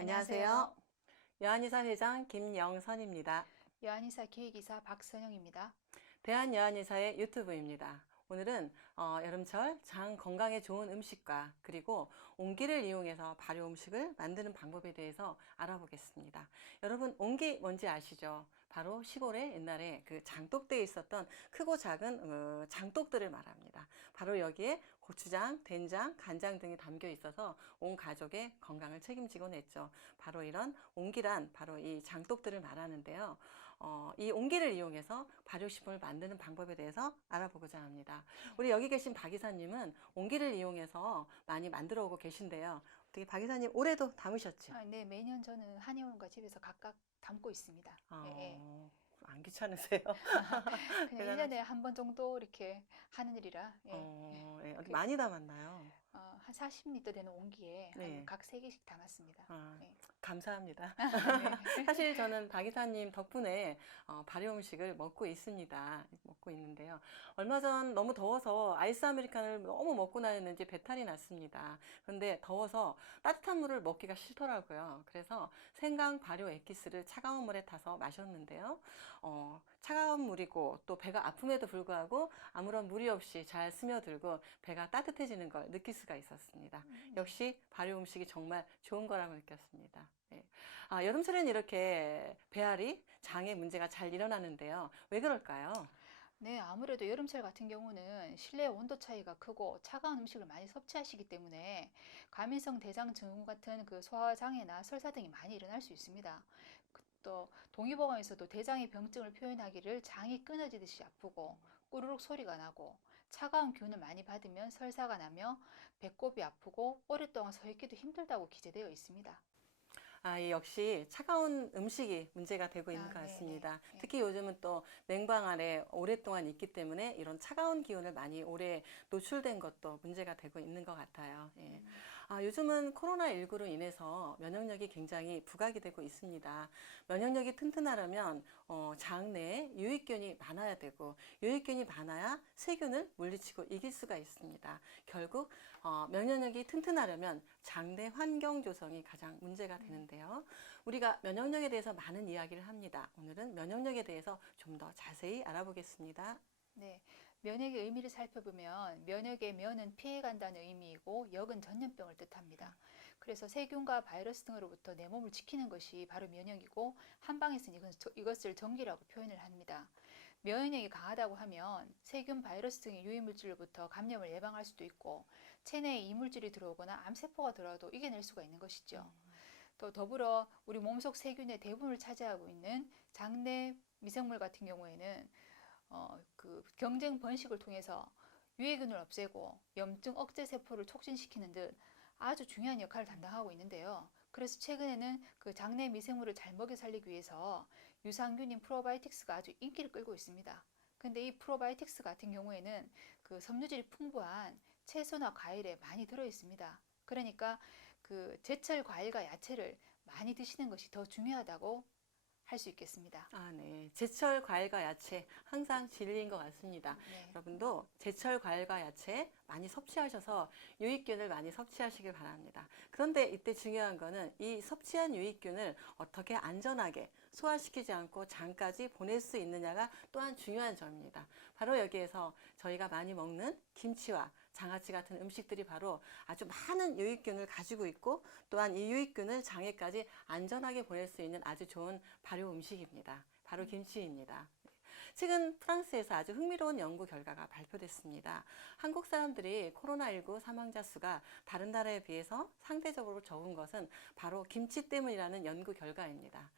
안녕하세요. 여한의사 회장 김영선입니다. 여한의사 기획이사 박선영입니다. 대한여한의사의 유튜브입니다. 오늘은 여름철 장 건강에 좋은 음식과 그리고 온기를 이용해서 발효 음식을 만드는 방법에 대해서 알아보겠습니다. 여러분, 온기 뭔지 아시죠? 바로 시골에 옛날에 그 장독대에 있었던 크고 작은 장독들을 말합니다. 바로 여기에 고추장, 된장, 간장 등이 담겨 있어서 온 가족의 건강을 책임지곤 했죠. 바로 이런 온기란 바로 이 장독들을 말하는데요. 이 온기를 이용해서 발효식품을 만드는 방법에 대해서 알아보고자 합니다. 우리 여기 계신 박 이사님은 온기를 이용해서 많이 만들어 오고 계신데요. 어떻게 박 이사님 올해도 담으셨죠? 네, 매년 저는 한의원과 집에서 각각 담고 있습니다. 예, 예. 안 귀찮으세요? 그냥 1년에 대단하시. 한 번 정도 이렇게 하는 일이라, 예. 예, 어디 그, 많이 담았나요? 한 40리터 되는 온기에 한 네. 각 3개씩 담았습니다. 아, 예. 감사합니다. 네. 사실 저는 박 이사님 덕분에 발효 음식을 먹고 있습니다. 먹고 있는데요. 얼마 전 너무 더워서 아이스 아메리카노를 너무 먹고 나였는지 배탈이 났습니다. 그런데 더워서 따뜻한 물을 먹기가 싫더라고요. 그래서 생강 발효 엑기스를 차가운 물에 타서 마셨는데요. 차가운 물이고 또 배가 아픔에도 불구하고 아무런 무리 없이 잘 스며들고 배가 따뜻해지는 걸 느낄 수가 있었습니다. 네. 역시 발효 음식이 정말 좋은 거라고 느꼈습니다. 네. 여름철엔 이렇게 배앓이, 장애 문제가 잘 일어나는데요. 왜 그럴까요? 네, 아무래도 여름철 같은 경우는 실내 온도 차이가 크고 차가운 음식을 많이 섭취하시기 때문에 과민성 대장 증후 같은 그 소화장애나 설사 등이 많이 일어날 수 있습니다. 또 동의보감에서도 대장의 병증을 표현하기를 장이 끊어지듯이 아프고 꾸르륵 소리가 나고 차가운 기운을 많이 받으면 설사가 나며 배꼽이 아프고 오랫동안 서 있기도 힘들다고 기재되어 있습니다. 이 역시 차가운 음식이 문제가 되고 있는 것 네네. 같습니다. 예. 특히 요즘은 또 냉방 아래 오랫동안 있기 때문에 이런 차가운 기운을 많이 오래 노출된 것도 문제가 되고 있는 것 같아요. 예. 요즘은 코로나19로 인해서 면역력이 굉장히 부각이 되고 있습니다. 면역력이 튼튼하려면 장내에 유익균이 많아야 되고 유익균이 많아야 세균을 물리치고 이길 수가 있습니다. 결국 면역력이 튼튼하려면 장내 환경 조성이 가장 문제가 되는데요. 우리가 면역력에 대해서 많은 이야기를 합니다. 오늘은 면역력에 대해서 좀 더 자세히 알아보겠습니다. 네, 면역의 의미를 살펴보면 면역의 면은 피해간다는 의미이고 역은 전염병을 뜻합니다. 그래서 세균과 바이러스 등으로부터 내 몸을 지키는 것이 바로 면역이고 한방에서는 이것을 정기라고 표현을 합니다. 면역력이 강하다고 하면 세균, 바이러스 등의 유해물질로부터 감염을 예방할 수도 있고 체내에 이물질이 들어오거나 암세포가 들어와도 이겨낼 수가 있는 것이죠. 또 더불어 우리 몸속 세균의 대부분을 차지하고 있는 장내 미생물 같은 경우에는 그 경쟁 번식을 통해서 유해균을 없애고 염증 억제 세포를 촉진시키는 듯 아주 중요한 역할을 담당하고 있는데요. 그래서 최근에는 그 장내 미생물을 잘 먹여 살리기 위해서 유산균인 프로바이오틱스가 아주 인기를 끌고 있습니다. 근데 이 프로바이오틱스 같은 경우에는 그 섬유질이 풍부한 채소나 과일에 많이 들어 있습니다. 그러니까 그 제철 과일과 야채를 많이 드시는 것이 더 중요하다고 할 수 있겠습니다. 네. 제철 과일과 야채 항상 진리인 것 같습니다. 네. 여러분도 제철 과일과 야채 많이 섭취하셔서 유익균을 많이 섭취하시길 바랍니다. 그런데 이때 중요한 거는 이 섭취한 유익균을 어떻게 안전하게 소화시키지 않고 장까지 보낼 수 있느냐가 또한 중요한 점입니다. 바로 여기에서 저희가 많이 먹는 김치와 장아찌 같은 음식들이 바로 아주 많은 유익균을 가지고 있고 또한 이 유익균을 장에까지 안전하게 보낼 수 있는 아주 좋은 발효 음식입니다. 바로 김치입니다. 최근 프랑스에서 아주 흥미로운 연구 결과가 발표됐습니다. 한국 사람들이 코로나19 사망자 수가 다른 나라에 비해서 상대적으로 적은 것은 바로 김치 때문이라는 연구 결과입니다.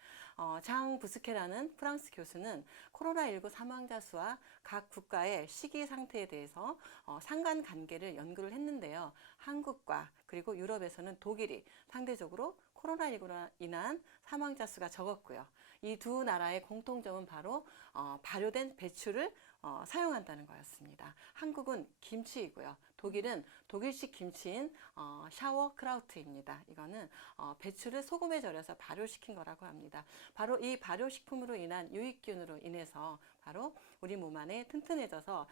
장 부스케라는 프랑스 교수는 코로나19 사망자 수와 각 국가의 시기 상태에 대해서 상관관계를 연구를 했는데요. 한국과 그리고 유럽에서는 독일이 상대적으로 코로나19로 인한 사망자 수가 적었고요. 이 두 나라의 공통점은 바로 발효된 배추를 사용한다는 거였습니다. 한국은 김치이고요. 독일은 독일식 김치인 샤워크라우트입니다. 이거는 배추를 소금에 절여서 발효시킨 거라고 합니다. 바로 이 발효식품으로 인한 유익균으로 인해서 바로 우리 몸 안에 튼튼해져서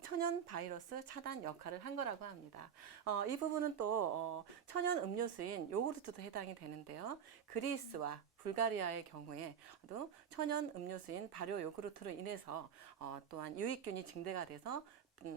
천연 바이러스 차단 역할을 한 거라고 합니다. 이 부분은 또 천연 음료수인 요구르트도 해당이 되는데요. 그리스와 불가리아의 경우에도 천연 음료수인 발효 요구르트로 인해서 또한 유익균이 증대가 돼서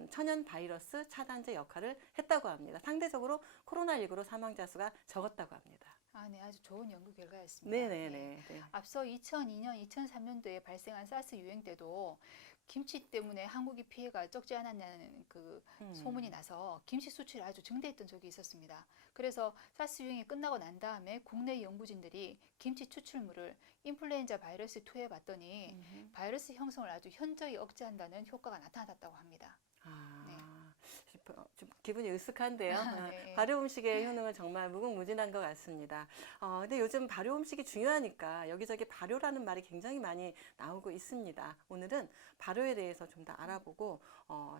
천연 바이러스 차단제 역할을 했다고 합니다. 상대적으로 코로나19로 사망자 수가 적었다고 합니다. 네, 아주 좋은 연구 결과였습니다. 네네네. 네. 앞서 2002년, 2003년도에 발생한 사스 유행 때도 김치 때문에 한국이 피해가 적지 않았냐는 그 소문이 나서 김치 수출이 아주 증대했던 적이 있었습니다. 그래서 사스 유행이 끝나고 난 다음에 국내 연구진들이 김치 추출물을 인플루엔자 바이러스에 투여해봤더니 바이러스 형성을 아주 현저히 억제한다는 효과가 나타났다고 합니다. 좀 기분이 으쓱한데요. 네. 발효 음식의 효능은 정말 무궁무진한 것 같습니다. 근데 요즘 발효 음식이 중요하니까 여기저기 발효라는 말이 굉장히 많이 나오고 있습니다. 오늘은 발효에 대해서 좀 더 알아보고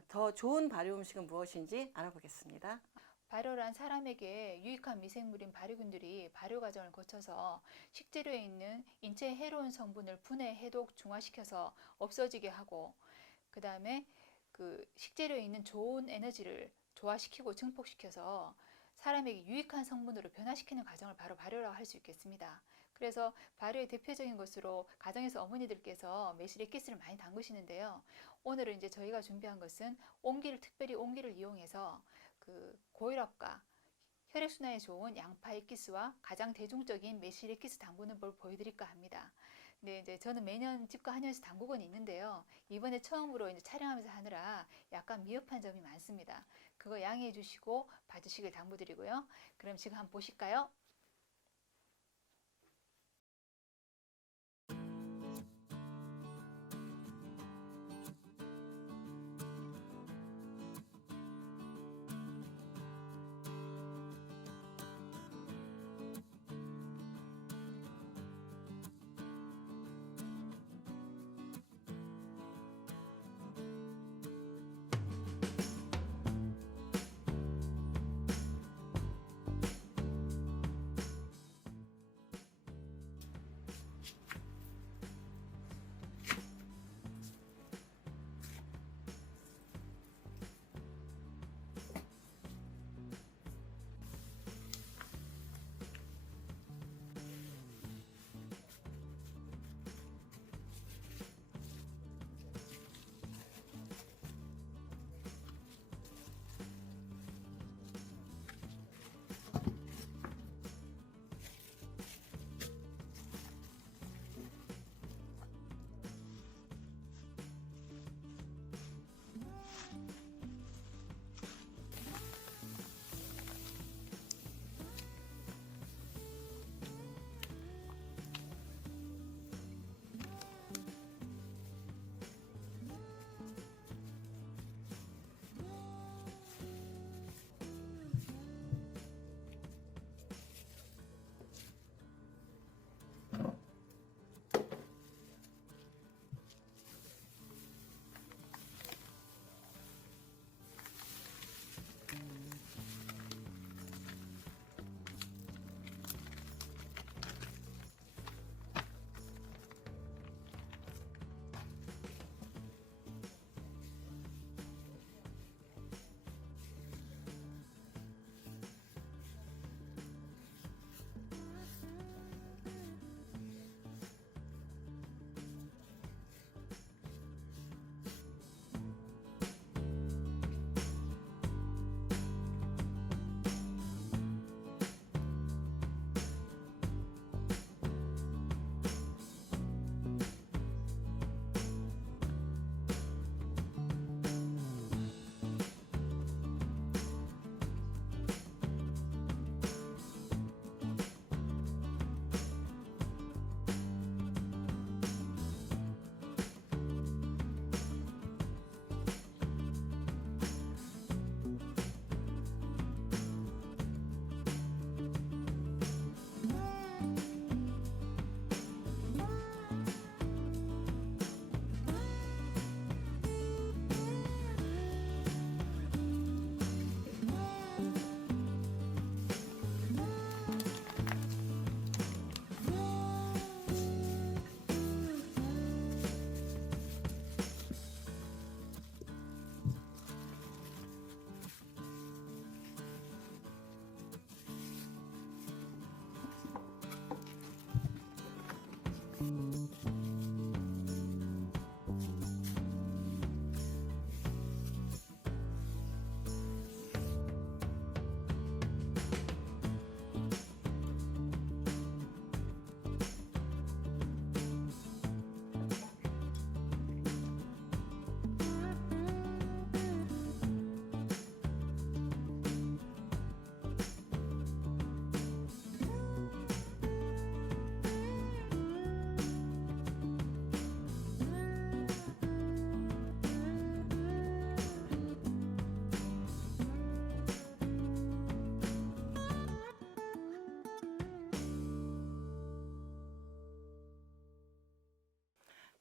더 좋은 발효 음식은 무엇인지 알아보겠습니다. 발효란 사람에게 유익한 미생물인 발효균들이 발효 과정을 거쳐서 식재료에 있는 인체에 해로운 성분을 분해, 해독, 중화시켜서 없어지게 하고, 그 다음에 그 식재료에 있는 좋은 에너지를 조화시키고 증폭시켜서 사람에게 유익한 성분으로 변화시키는 과정을 바로 발효라고 할 수 있겠습니다. 그래서 발효의 대표적인 것으로 가정에서 어머니들께서 매실 액기스를 많이 담그시는데요. 오늘은 이제 저희가 준비한 것은 특별히 온기를 이용해서 그 고혈압과 혈액순환에 좋은 양파 액기스와 가장 대중적인 매실 액기스 담그는 법 보여드릴까 합니다. 네, 이제 저는 매년 집과 한의원에서 담그고는 있는데요. 이번에 처음으로 이제 촬영하면서 하느라 약간 미흡한 점이 많습니다. 그거 양해해 주시고 봐주시길 당부드리고요. 그럼 지금 한번 보실까요?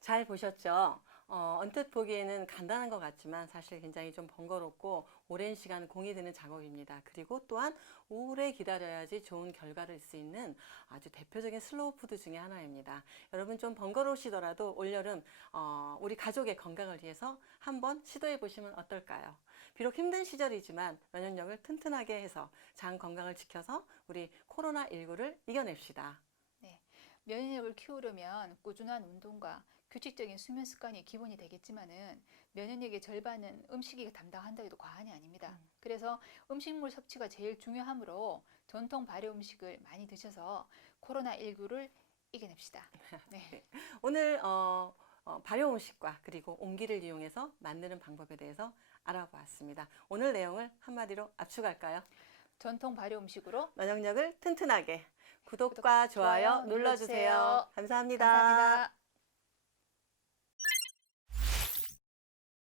잘 보셨죠? 언뜻 보기에는 간단한 것 같지만 사실 굉장히 좀 번거롭고 오랜 시간 공이 드는 작업입니다. 그리고 또한 오래 기다려야지 좋은 결과를 낼 수 있는 아주 대표적인 슬로우 푸드 중에 하나입니다. 여러분 좀 번거로우시더라도 올여름 우리 가족의 건강을 위해서 한번 시도해 보시면 어떨까요? 비록 힘든 시절이지만 면역력을 튼튼하게 해서 장 건강을 지켜서 우리 코로나19를 이겨냅시다. 네, 면역력을 키우려면 꾸준한 운동과 규칙적인 수면 습관이 기본이 되겠지만은 면역력의 절반은 음식이 담당한다 해도 과언이 아닙니다. 그래서 음식물 섭취가 제일 중요하므로 전통 발효 음식을 많이 드셔서 코로나19를 이겨냅시다. 네. 오늘 발효 음식과 그리고 온기를 이용해서 만드는 방법에 대해서 알아보았습니다. 오늘 내용을 한마디로 압축할까요? 전통 발효 음식으로 면역력을 튼튼하게 구독과 좋아요 눌러주세요. 감사합니다. 감사합니다.